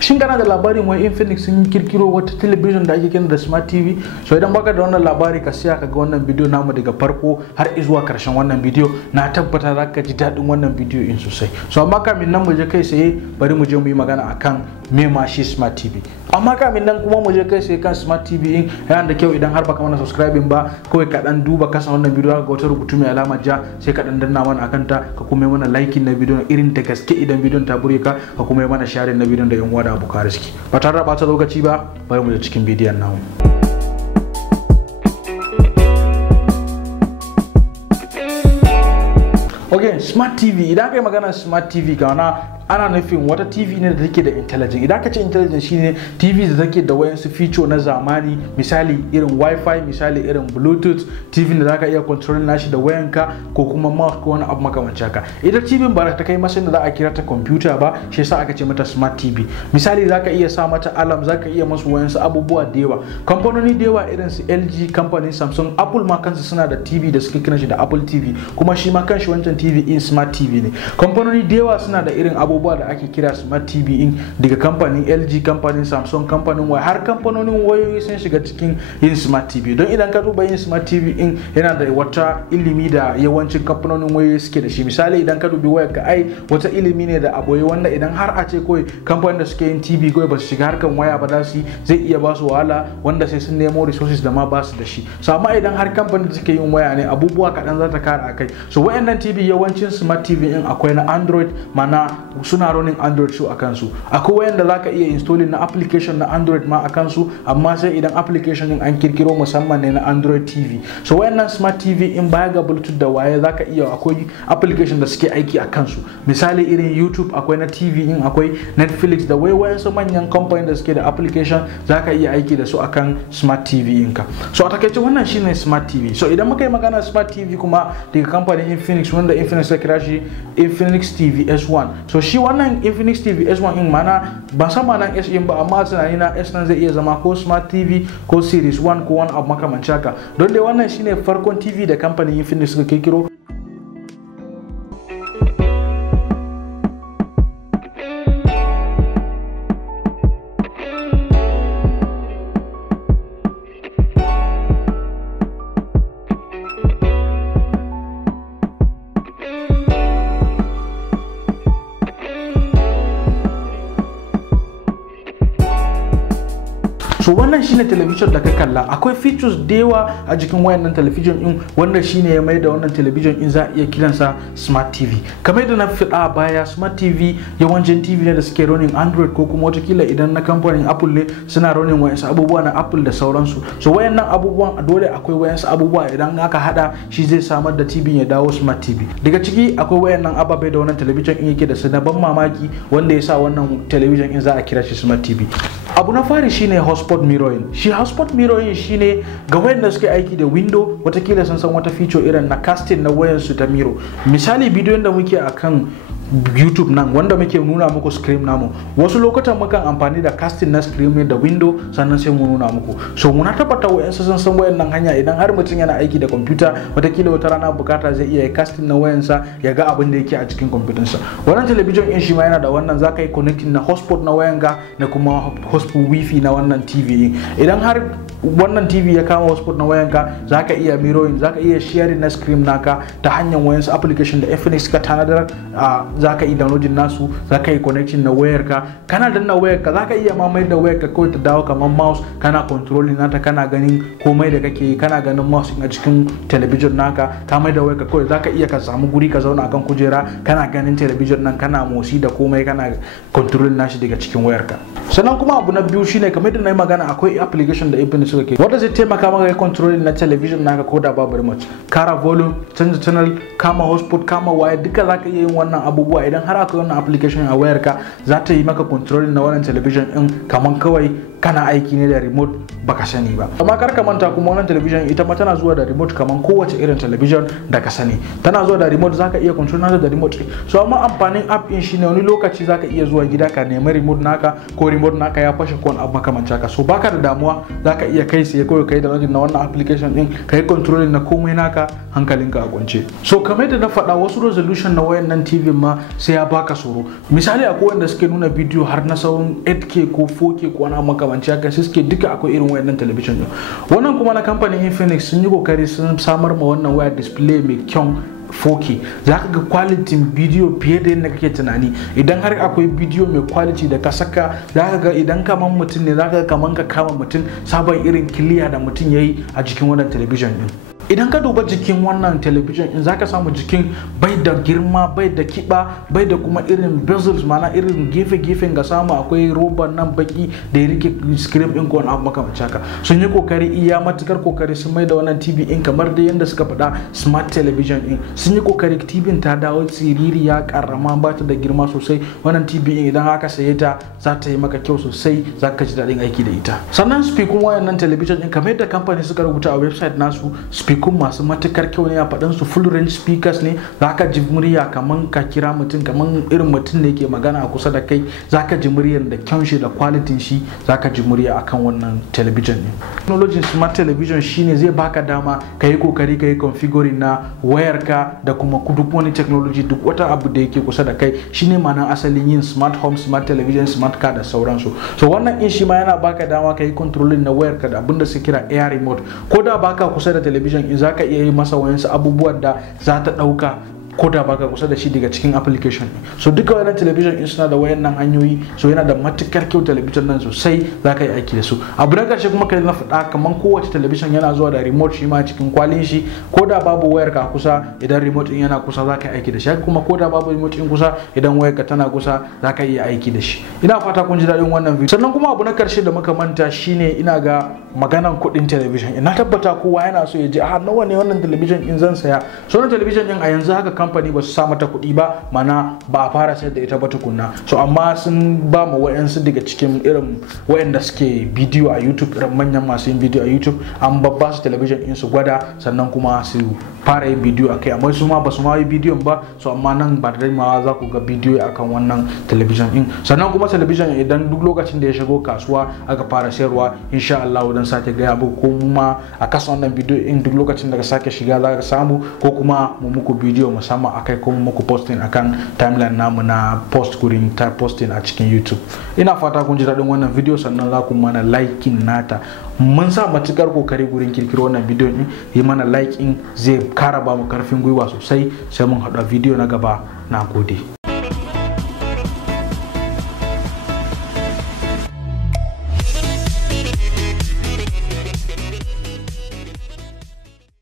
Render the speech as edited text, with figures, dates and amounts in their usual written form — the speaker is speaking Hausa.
Shin kana da labarin wai Infinix sun kirkiro wata television da ake kira da Smart TV? So idan baka da wannan labari ka siya ka ga wannan bidiyo namu daga farko har zuwa karshen wannan bidiyo, na tabbata zaka ji daɗin wannan bidiyo in sosai. So amma kamin nan mu je kai sai bari mu je mu yi magana akan me ma shi Smart TV. Amma kamin nan kuma mu je kai sai kan Smart TV in yana da kyau idan har baka mana subscribing ba, kawai ka dan duba kasa wannan bidiyo ka ga wata rubutu mai alama ja, sai ka dan danna mana akan ta, ka kuma yi mana liking na bidiyon irin da gaske idan bidiyon ta bure ka kuma yi mana share na bidiyon da yan uwa da abokan arziki. Ba tare da bata lokaci ba, bari mu je cikin bidiyon namu. Okay, Smart TV, idan kai magana Smart TV ana nufin wata TV ne da take da intelligence. Idan ka ce intelligence shine TV da take da wayansu feature na zamani, misali irin Wi-Fi, misali irin Bluetooth, TV da zaka iya control nashi da wayanka ko kuma mouse ko wani abu makamancin haka. Ita TV ba ta kai masin da za a kira ta computer ba, shi yasa aka ce mata Smart TV. Misali zaka iya sa mata alarm, zaka iya masu wayansu abubuwa da yawa. Kamfanoni da yawa irin su LG, kamfanin Samsung, Apple ma kansu suna da TV da suke kiran shi da Apple TV, kuma shi ma kanshi wancan TV in Smart TV ne. Kamfanoni da yawa suna da irin abubuwa da ake kira Smart TV in daga kamfanin LG, kamfanin Samsung, kamfanin waya, har kamfanonin wayoyi sun shiga cikin yin Smart TV. Don idan ka duba yin Smart TV in yana da wata ilimi da yawancin kamfanonin wayoyi suke da shi. Misali idan ka dubi wayar ka wata ilimi ne da aboye wanda idan har a ce kawai kamfanin da suke yin TV kawai ba su shiga harkan waya ba, zai iya ba su wahala wanda sai sun nemo resources da ma ba su da shi. So amma idan har kamfanin da suke yin waya ne, abubuwa kaɗan za ta kara akai. So wayannan TV yawancin Smart TV in akwai na Android, mana suna running Android su akan su. Akwai wayanda zaka iya installing na application na Android ma akan su, amma sai idan application din an kirkiro musamman ne na Android TV. So wayannan Smart TV in baya ga Bluetooth da waya zaka iya, akwai application da suke aiki akan su. Misali irin YouTube akwai na TV in, akwai Netflix da wayansu manyan company da suke da application zaka iya aiki da su akan Smart TV in ka. So a takaice wannan shine Smart TV. So idan muka yi magana Smart TV kuma daga kamfanin Infinix, wanda Infinix ya kira shi Infinix TV S1. So shi wannan Infinix TV S1 in mana ba san ma nan S in ba, amma tunani na S nan zai iya zama ko Smart TV ko Series 1 ko wani abu makamancin haka. Don dai wannan shine farkon TV da kamfanin Infinix suka kirkiro. So wannan shine television da ka kalla. Akwai features da yawa a jikin wayannan television din, wanda shine ya mai da wannan television din za a iya kiransa Smart TV. Kamar yadda na faɗa baya, Smart TV yawancin TV ne da suke running Android ko kuma watakila idan na kamfanin Apple ne suna running wayansu abubuwa na Apple da sauransu. So wayannan abubuwan dole akwai wayansu abubuwa idan aka hada shi zai samar da TV ya dawo Smart TV. Daga ciki akwai wayannan ababai da wannan television din yake da su na ban mamaki, wanda ya sa wannan television din za a kira shi Smart TV. Abu na fari shine hotspot mirroring. Shi hotspot mirroring shine ga wayanda suke aiki da window, watakila sun san wata feature irin na casting na wayansu ta mirror. Misali bidiyon da muke akan YouTube nan wanda muke nuna muku screen namu, wasu lokutan mukan amfani da casting na screen ne da window sannan sai mu nuna muku. So muna tabbata wayansu sun san wayannan hanya. Idan har mutum yana aiki da computer, watakila wata rana bukata zai iya casting na wayansa ya ga abin da yake a cikin computersa. Wannan television in shi ma yana da wannan, zaka yi connecting na hotspot na wayanka da kuma hotspot wifi na wannan TV. Idan har wannan TV ya kama hotspot na wayanka, zaka iya mirroring, zaka iya sharing na screen naka ta hanyar wayansu application da Infinix ka tanadar. Zaka yi downloading nasu, zaka yi connection na wayarka, kana danna wayarka, zaka iya mai da wayarka kawai ta dawo kamar mouse, kana controlling nata, kana ganin komai da kake yi, kana ganin mouse a cikin television naka, ka mai da wayarka kawai zaka iya ka samu guri ka zauna akan kujera, kana ganin television nan, kana motsi da komai, kana controlling nashi daga cikin wayarka. Sannan kuma abu na biyu shine kamar da na yi magana, akwai application da Infinix suka ke wanda zai taimaka maka controlling na television naka ko da babu remote. Kara volume, canza channel, kama hotspot, kama wire, duka zaka iya yin wannan abubuwa. Idan har akwai wannan application a wayarka, za ta yi maka controlling na wannan television din kaman kawai kana aiki ne da remote baka sani ba. Amma kar ka manta kuma wannan television ita ma tana zuwa da remote kaman kowace irin television da ka sani. Tana zuwa da remote, zaka iya control nata da remote. So amma amfanin app din shine wani lokaci zaka iya zuwa gida ka nemi remote naka ko remote keyboard naka ya fashe ko wani abu makamancin haka. So baka da damuwa, zaka iya kai sai kawai kai da na wannan application din kai controlling na komai naka hankalinka a kwance. So kamar yadda na faɗa, wasu resolution na wayannan TV ma sai ya baka tsoro. Misali akwai wanda suke nuna bidiyo har na tsawon 8K ko 4K ko wani makamanci haka, sai suke duka akwai irin wayannan television din. Wannan kuma na kamfanin Infinix sun yi kokari sun samar ma wannan waya display mai kyau 4K. za ka ga quality bidiyo fiye da yadda kake tunani. Idan har akwai bidiyo mai quality da ka saka, za ka ga idan kaman mutum ne, za ka ga kaman ka kama mutum, sabon irin clear da mutum yayi a jikin wannan television din. Idan ka duba jikin wannan television in zaka samu jikin bai da girma, bai da kiba, bai da kuma irin bezels, mana irin gefe-gefen ga samu akwai roba nan baki da ya rike screen din ko abu makamancin haka. Sun yi kokari, iya matukar kokari, sun mai da wannan TV in kamar da yanda suka faɗa smart television in. Sun yi kokari TV ta dawo siririya, karama, ba ta da girma sosai. Wannan TV in idan aka saye ta za ta yi maka kyau sosai, za ka ji daɗin aiki da ita. Sannan speakun wayannan television in kamar yadda kamfani suka rubuta a website nasu, kun masu matukar kyau ne, a faɗin su full range speakers ne. Zaka ji murya kaman ka kira mutum, kaman irin mutum ne ke magana a kusa da kai. Zaka ji muryar da kyan shi da quality shi, zaka ji murya akan wannan television ne. Technology smart television shine zai baka dama kai kokari kai configuring na wayarka da kuma duk wani technology, duk wata abu da yake kusa da kai. Shine ma'anar asalin yin smart home, smart television, smart car da sauransu. So wannan in shi ma yana baka dama kai controlling na wayarka da abinda su kira air remote. Ko da baka kusa da television in zaka iya yi masa wayansu abubuwan da za ta dauka ko da baka kusa da shi daga cikin application. So duka wannan television in suna da wayannan hanyoyi, so yana da matukar kyau television nan sosai, zaka yi aiki da su. Abu na karshe kuma kai na faɗa, kaman kowace television yana zuwa da remote shi ma cikin kwalin shi. Ko da babu wayar ka kusa, idan remote din yana kusa zaka yi aiki da shi. Kuma ko da babu remote din kusa, idan wayar ka tana kusa zaka yi aiki da shi. Ina fata kun ji daɗin wannan video. Sannan kuma abu na karshe da muka manta shine ina ga maganan kuɗin television. Ina tabbata kowa yana so ya ji nawa ne wannan television in zan saya. So wannan television din a yanzu haka kamfani ba su sa mata kuɗi ba, mana ba a fara sayar da ita ba tukunna. So amma sun ba mu wayansu daga cikin irin wayanda suke bidiyo a YouTube, irin manyan masu yin bidiyo a YouTube, an babba su television in su gwada, sannan kuma su fara yin bidiyo akai. Amma su ma ba su ma yi bidiyon ba, so amma nan ba da daimawa za ku ga bidiyo akan wannan television in. Sannan kuma television idan duk lokacin da ya shigo kasuwa aka fara sayarwa, insha Allah dan sake gaya muku, ko kuma a kasa wannan bidiyo in duk lokacin da ka sake shiga za ka samu, ko kuma mu muku bidiyo musamman akai, ko mu muku posting akan timeline namu na post gurin ta posting a cikin YouTube. Ina fata kun ji daɗin wannan bidiyo, sannan za ku mana liking nata. Mun sa matukar kokari gurin kirkiro wannan bidiyo din, yi mana like in zai kara ba mu karfin gwiwa sosai. Sai mun haɗa bidiyo na gaba. Na gode.